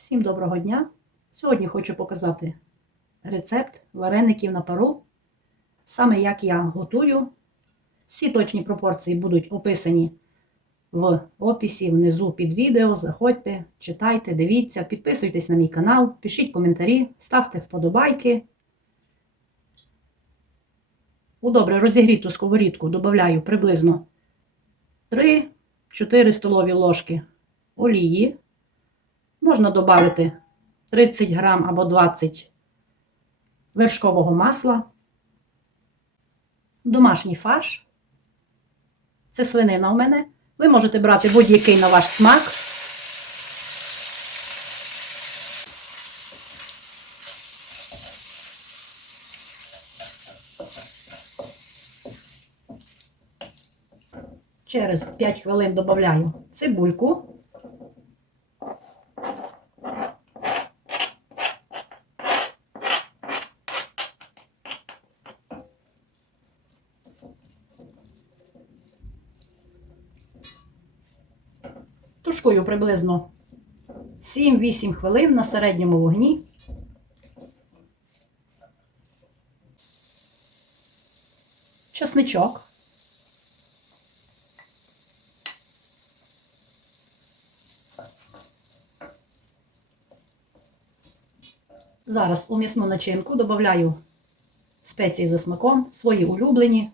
Всім доброго дня! Сьогодні хочу показати рецепт вареників на пару. Саме як я готую. Всі точні пропорції будуть описані в описі внизу під відео. Заходьте, читайте, дивіться, підписуйтесь на мій канал, пишіть коментарі, ставте вподобайки. У добре розігріту сковорідку додаю приблизно 3-4 столові ложки олії. Можна додати 30 грам або 20 вершкового масла, домашній фарш. Це свинина у мене. Ви можете брати будь-який на ваш смак. Через 5 хвилин додаю цибульку. Тушкую приблизно 7-8 хвилин на середньому вогні. Чесничок. Зараз у м'ясну начинку додаю спеції за смаком, свої улюблені.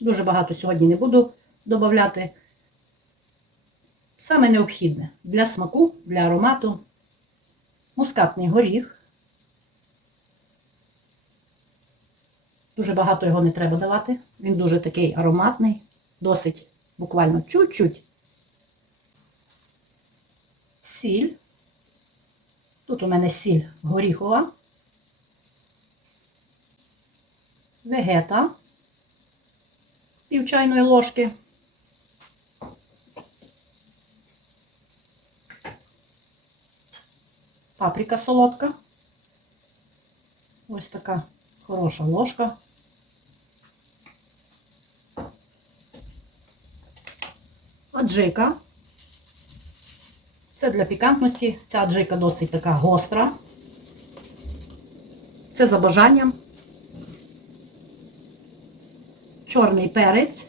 Дуже багато сьогодні не буду додавати. Саме необхідне для смаку, для аромату, мускатний горіх. Дуже багато його не треба давати. Він дуже такий ароматний, досить буквально чуть-чуть. Сіль. Тут у мене сіль горіхова. Вегета. Пів чайної ложки. Паприка солодка. Ось така хороша ложка. Аджика. Це для пікантності. Ця аджика досить така гостра. Це за бажанням. Чорний перець.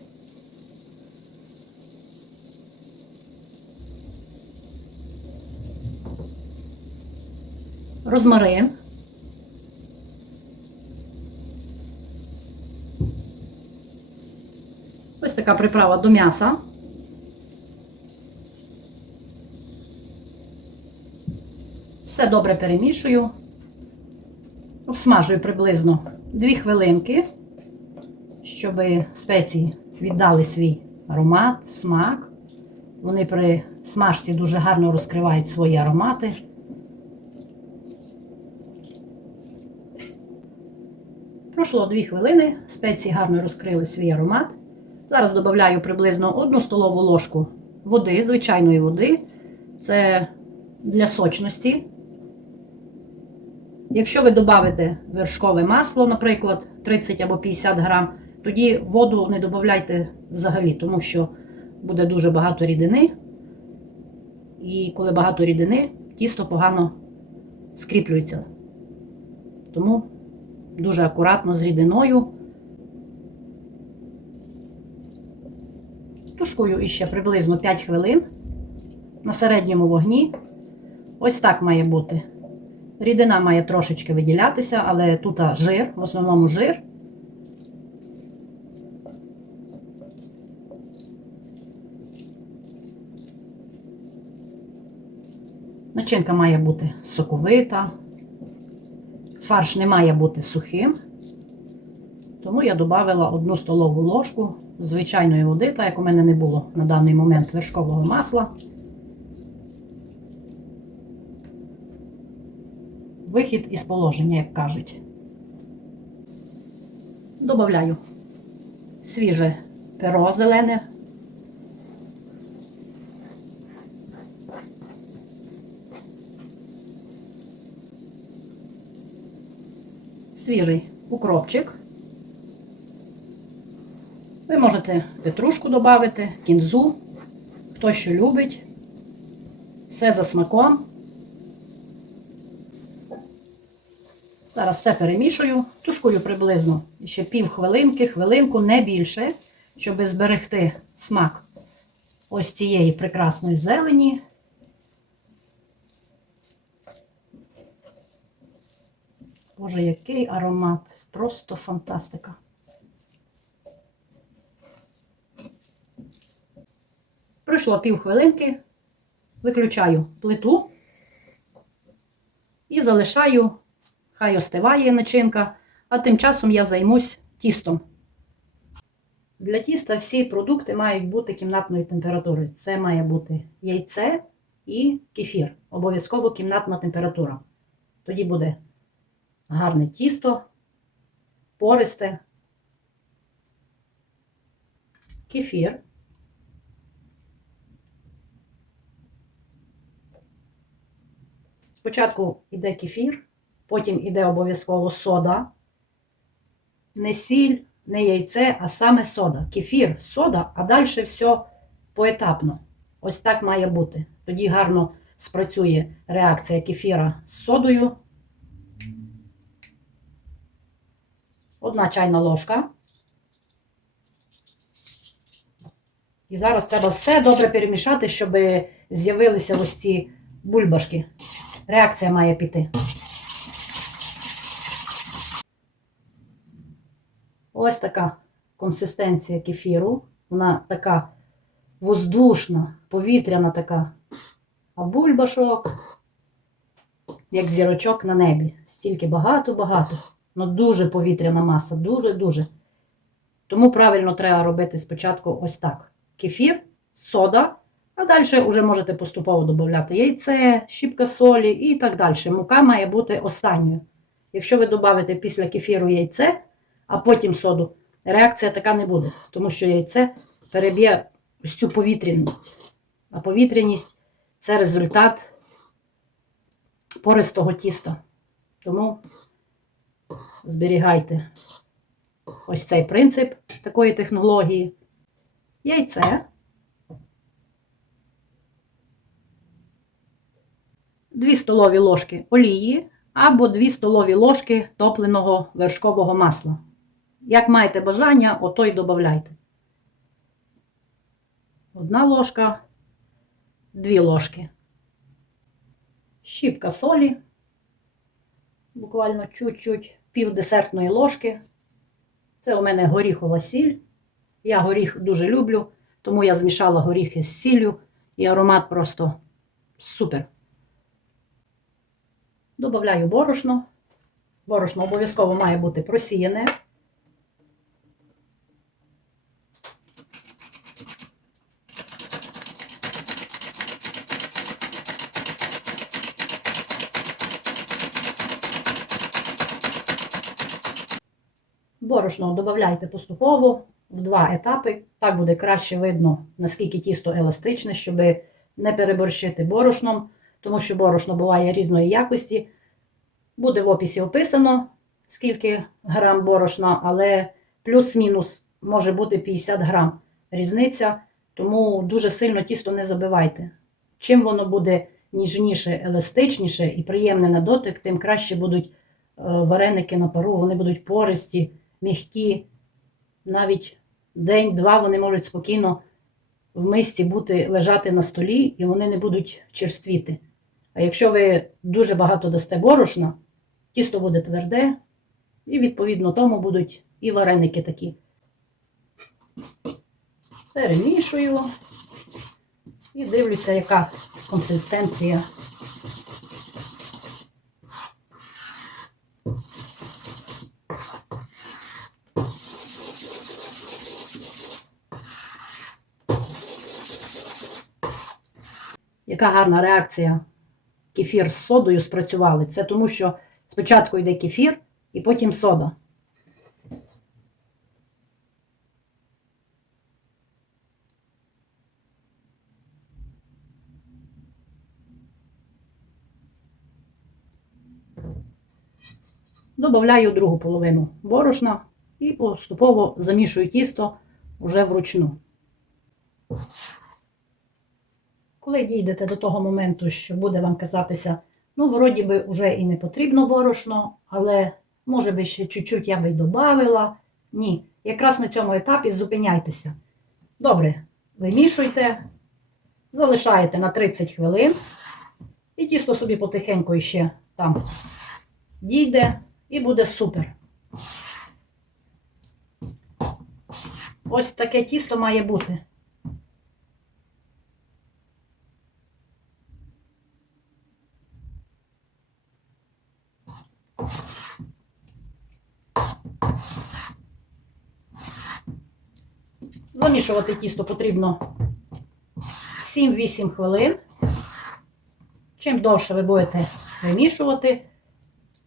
Розмарин. Ось така приправа до м'яса. Все добре перемішую. Обсмажую приблизно 2 хвилинки, щоб спеції віддали свій аромат, смак. Вони при смажці дуже гарно розкривають свої аромати. Пройшло 2 хвилини, спеції гарно розкрили свій аромат. Зараз додаю приблизно 1 столову ложку води, звичайної води. Це для сочності. Якщо ви додавите вершкове масло, наприклад, 30 або 50 грам, тоді воду не додавайте взагалі, тому що буде дуже багато рідини. І коли багато рідини, тісто погано скріплюється. Тому дуже акуратно з рідиною. Тушкую іще приблизно 5 хвилин на середньому вогні. Ось так має бути. Рідина має трошечки виділятися, але тут жир, в основному жир. Начинка має бути соковита. Фарш не має бути сухим, тому я додала одну столову ложку звичайної води, так як у мене не було на даний момент вершкового масла. Вихід із положення, як кажуть. Добавляю свіже перо зелене. свіжий укропчик. Ви можете петрушку додати, кінзу, хто що любить. Все за смаком. Зараз все перемішую, тушкую приблизно ще пів хвилинки, хвилинку, не більше, щоб зберегти смак ось цієї прекрасної зелені. Боже, який аромат! Просто фантастика. Пройшло пів хвилинки, виключаю плиту і залишаю, хай остиває начинка, а тим часом я займусь тістом. Для тіста всі продукти мають бути кімнатної температури. Це має бути яйце і кефір. Обов'язково кімнатна температура. Тоді буде гарне тісто, пористе, кефір. Спочатку йде кефір, потім йде обов'язково сода, не сіль, не яйце, а саме сода. Кефір, сода, а далі все поетапно. Ось так має бути. Тоді гарно спрацює реакція кефіра з содою. Одна чайна ложка. І зараз треба все добре перемішати, щоб з'явилися ось ці бульбашки. Реакція має піти. Ось така консистенція кефіру. Вона така воздушна, повітряна така. А бульбашок, як зірочок на небі. Стільки багато-багато. Ну дуже повітряна маса, дуже-дуже. Тому правильно треба робити спочатку ось так. Кефір, сода, а далі вже можете поступово додати яйце, щіпка солі і так далі. Мука має бути останньою. Якщо ви додавите після кефіру яйце, а потім соду, реакція така не буде, тому що яйце переб'є ось цю повітряність. А повітряність це результат пористого тіста. Тому зберігайте ось цей принцип такої технології. Яйце. Дві столові ложки олії або 2 столові ложки топленого вершкового масла. Як маєте бажання, ото й додавайте. Одна ложка, дві ложки. Щіпка солі, буквально чуть-чуть, пів десертної ложки. Це у мене горіхова сіль. Я горіх дуже люблю, тому я змішала горіхи з сіллю і аромат просто супер. Добавляю борошно. Борошно обов'язково має бути просіяне. Борошно додавайте поступово в два етапи. Так буде краще видно, наскільки тісто еластичне, щоб не переборщити борошном, тому що борошно буває різної якості. Буде в описі описано, скільки грам борошна, але плюс-мінус може бути 50 грам різниця, тому дуже сильно тісто не забивайте. Чим воно буде ніжніше, еластичніше і приємне на дотик, тим краще будуть е, вареники на пару, вони будуть пористі, м'які. Навіть день-два вони можуть спокійно в мисці бути лежати на столі, і вони не будуть черствіти. А якщо ви дуже багато дасте борошна, тісто буде тверде, і відповідно тому будуть і вареники такі. Перемішую і дивлюся, яка консистенція. Яка гарна реакція кефір з содою спрацювали. Це тому, що спочатку йде кефір і потім сода. Добавляю другу половину борошна і поступово замішую тісто вже вручну. Коли дійдете до того моменту, що буде вам казатися Ну, вроді би, вже і не потрібно борошно, але може би ще чуть-чуть я би й додавила. Ні, якраз на цьому етапі зупиняйтеся. Добре, вимішуйте, залишаєте на 30 хвилин. І тісто собі потихеньку ще там дійде і буде супер. Ось таке тісто має бути. Замішувати тісто потрібно 7-8 хвилин. Чим довше ви будете вимішувати,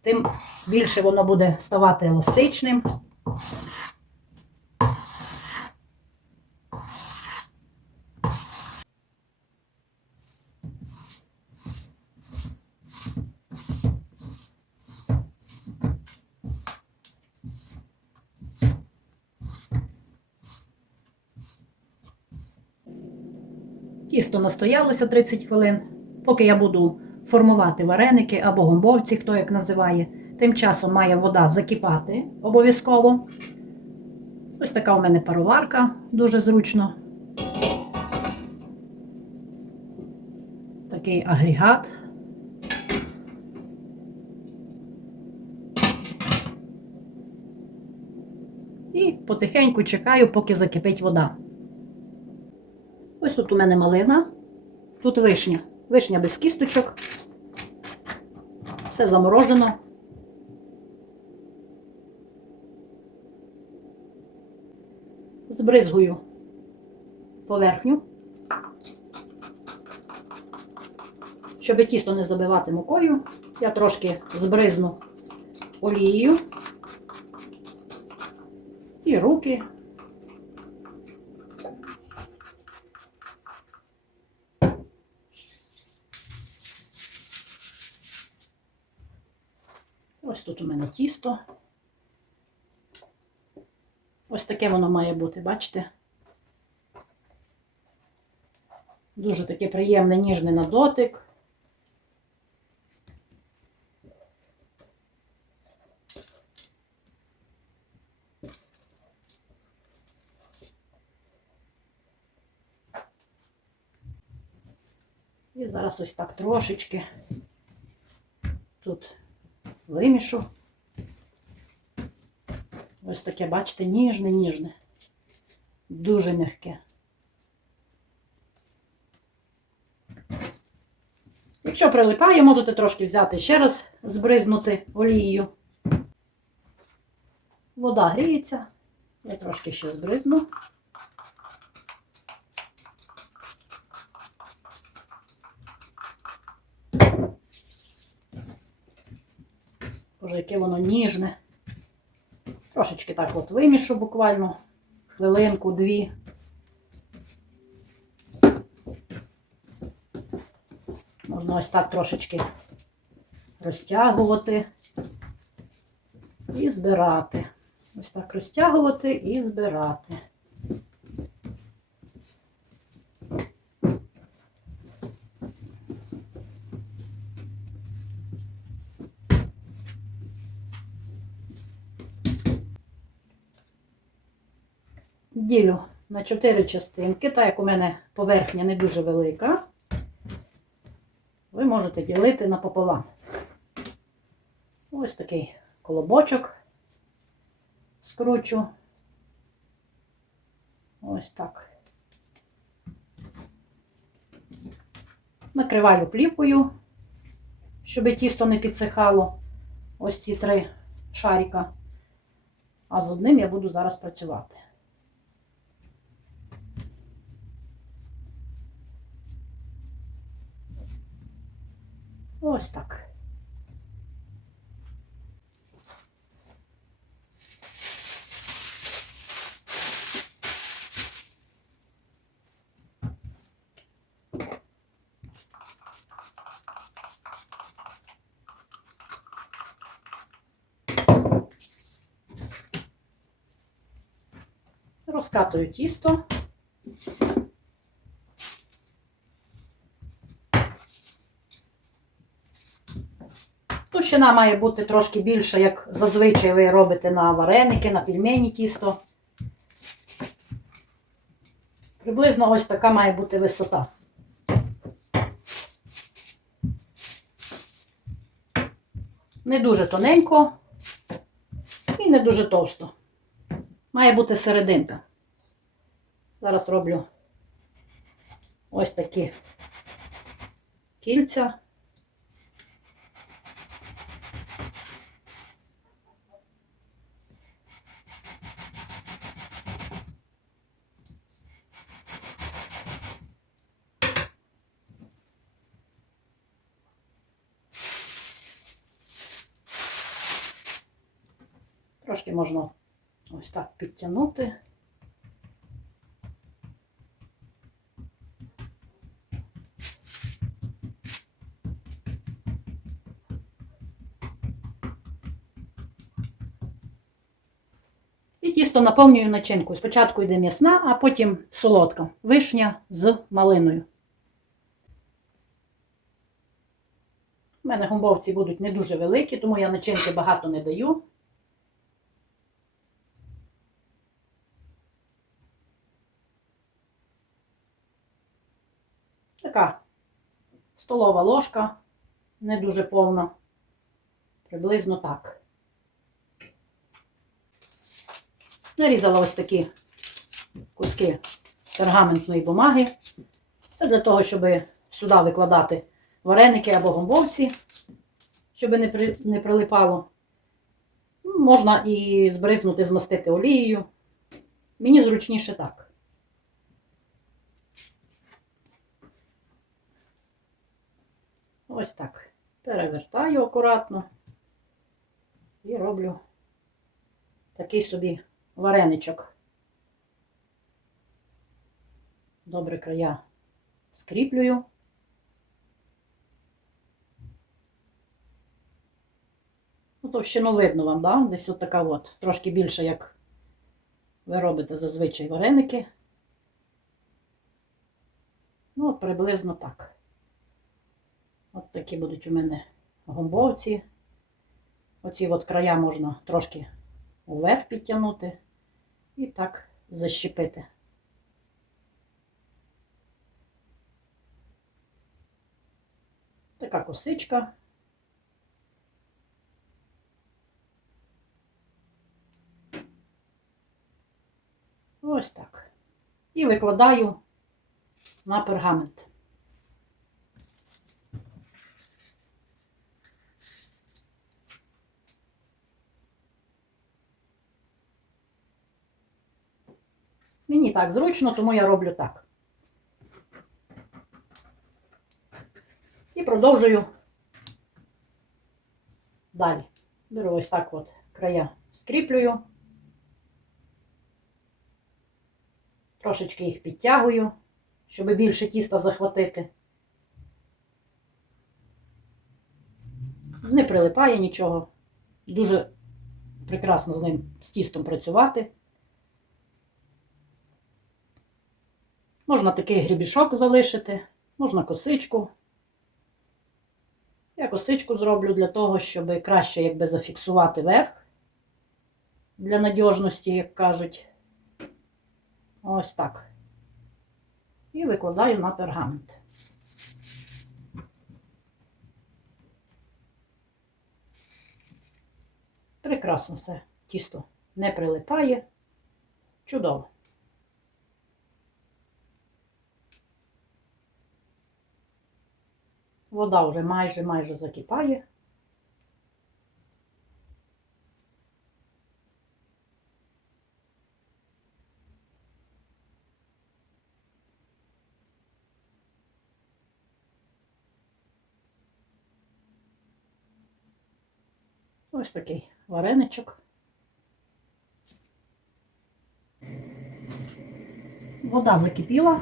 тим більше воно буде ставати еластичним. Тісто настоялося 30 хвилин. Поки я буду формувати вареники або гомбовці, хто як називає. Тим часом має вода закипати обов'язково. Ось така у мене пароварка, дуже зручно. Такий агрегат. І потихеньку чекаю, поки закипить вода. Ось тут у мене малина, тут вишня. Вишня без кісточок. Все заморожено. Збризгую поверхню, щоб тісто не забивати мукою, я трошки збризну олією і руки. Ось тут у мене тісто. Ось таке воно має бути, бачите? Дуже таке приємне, ніжне на дотик. І зараз ось так трошечки тут вимішу. Ось таке, бачите, ніжне, ніжне, дуже м'яке. Якщо прилипає, можете трошки взяти ще раз, збризнути олією. Вода гріється, я трошки ще збризну. Боже, яке воно ніжне. Трошечки так от вимішу буквально хвилинку, дві. Можна ось так трошечки розтягувати і збирати. Ось так розтягувати і збирати. Ділю на 4 частинки, так як у мене поверхня не дуже велика, ви можете ділити напополам. Ось такий колобочок скручу. Ось так. Накриваю плівкою, щоб тісто не підсихало. Ось ці три шарика. А з одним я буду зараз працювати. Ось так. Розкатую тісто. Товщина має бути трошки більша, як зазвичай ви робите на вареники, на пельмені тісто. Приблизно ось така має бути висота. Не дуже тоненько і не дуже товсто. Має бути серединка. Зараз роблю ось такі кільця. Трошки можна ось так підтягнути. І тісто наповнюю начинкою. Спочатку йде м'ясна, а потім солодка. Вишня з малиною. У мене гумбовці будуть не дуже великі, тому я начинки багато не даю. Така столова ложка, не дуже повна. Приблизно так. Нарізала ось такі куски пергаментної бумаги. Це для того, щоб сюди викладати вареники або гомбовці, щоб не, при, не прилипало. Можна і збризнути, змастити олією. Мені зручніше так. Ось так. Перевертаю акуратно і роблю такий собі вареничок. Добре края скріплюю. Ну, товщину видно вам, да? Десь от така от, трошки більше, як ви робите зазвичай вареники. Ну, приблизно так. От такі будуть у мене гомбовці. Оці от края можна трошки вверх підтягнути і так защепити. Така косичка. Ось так. І викладаю на пергамент. Мені так зручно, тому я роблю так. І продовжую далі. Беру ось так от края скріплюю. Трошечки їх підтягую, щоб більше тіста захватити. Не прилипає нічого. Дуже прекрасно з ним з тістом працювати. Можна такий грібішок залишити, можна косичку. Я косичку зроблю для того, щоб краще якби зафіксувати верх для надіжності, як кажуть. Ось так. І викладаю на пергамент. Прекрасно все. Тісто не прилипає. Чудово. Вода вже майже майже закипає. Ось такий вареничок. Вода закипіла.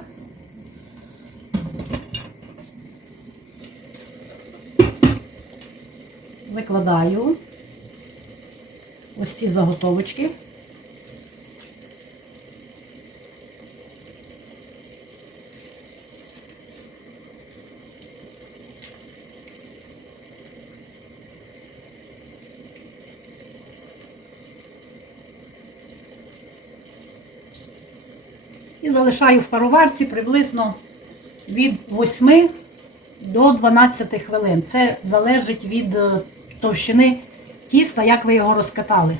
викладаю ось ці заготовочки. І залишаю в пароварці приблизно від 8 до 12 хвилин. Це залежить від е, товщини тіста, як ви його розкатали.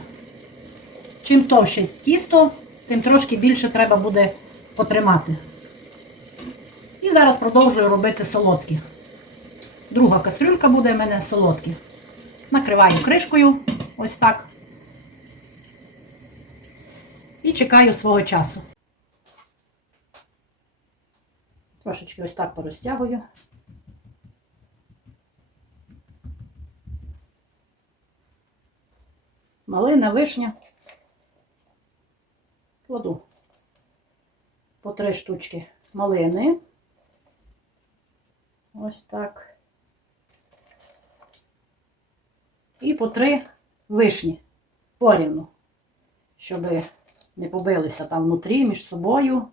Чим товще тісто, тим трошки більше треба буде потримати. І зараз продовжую робити солодкі. Друга кастрюлька буде в мене солодкі. Накриваю кришкою, ось так. І чекаю свого часу. Трошечки ось так порозтягую. Малина, вишня. Кладу по три штучки малини. Ось так. І по три вишні порівну, щоб не побилися там внутрі між собою,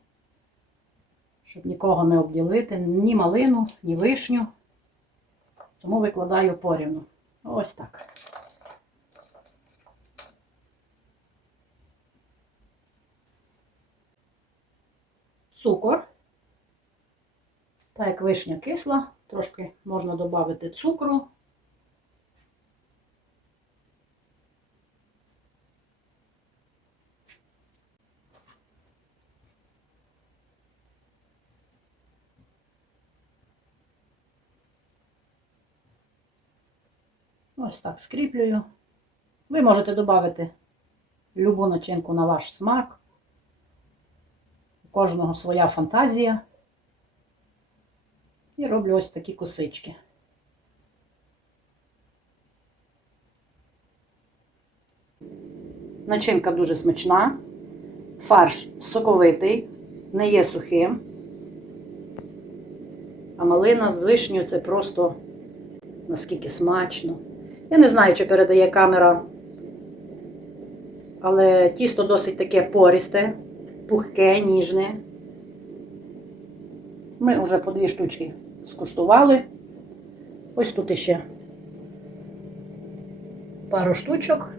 щоб нікого не обділити, ні малину, ні вишню. Тому викладаю порівну. Ось так. Цукор. Так як вишня кисла, трошки можна додати цукру. Ось так скріплюю. Ви можете додати любу начинку на ваш смак. Кожного своя фантазія. І роблю ось такі косички. Начинка дуже смачна. Фарш соковитий, не є сухим. А малина з вишнею це просто наскільки смачно. Я не знаю, чи передає камера, але тісто досить таке пористе, пухке, ніжне. Ми вже по дві штучки скуштували. Ось тут іще пару штучок.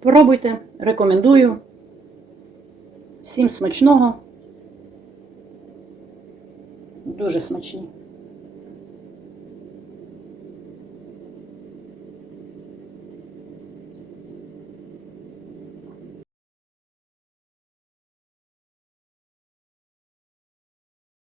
Пробуйте, рекомендую. Всім смачного. Дуже смачні.